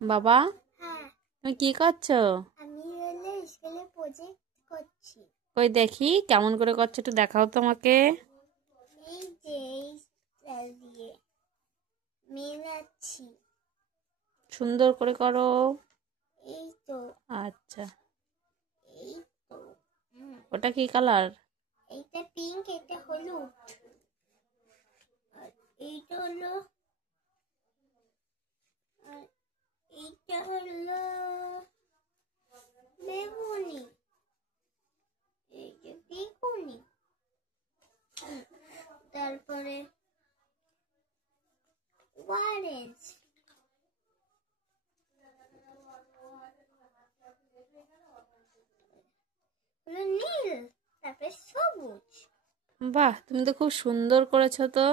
বাবা, হ্যাঁ, তুমি কি করছো? আমি হলো স্কুলে প্রজেক্ট করছি। কই দেখি কেমন করে করছো, একটু দেখাও তো আমাকে। এই যে এই স্টাইল দিয়ে মেলাচ্ছি। সুন্দর করে করো। এই তো, আচ্ছা, এই তো। ওটা কি কালার? এইটা পিঙ্ক, এটা হলুদ, আর এইটা হলো, আর এইটা হলো বেগুনি, এই যে বেগুনি। তারপরে অরেঞ্জ, হলো নীল, তারপরে সবুজ। বাহ, তুমি তো খুব সুন্দর করেছো তো।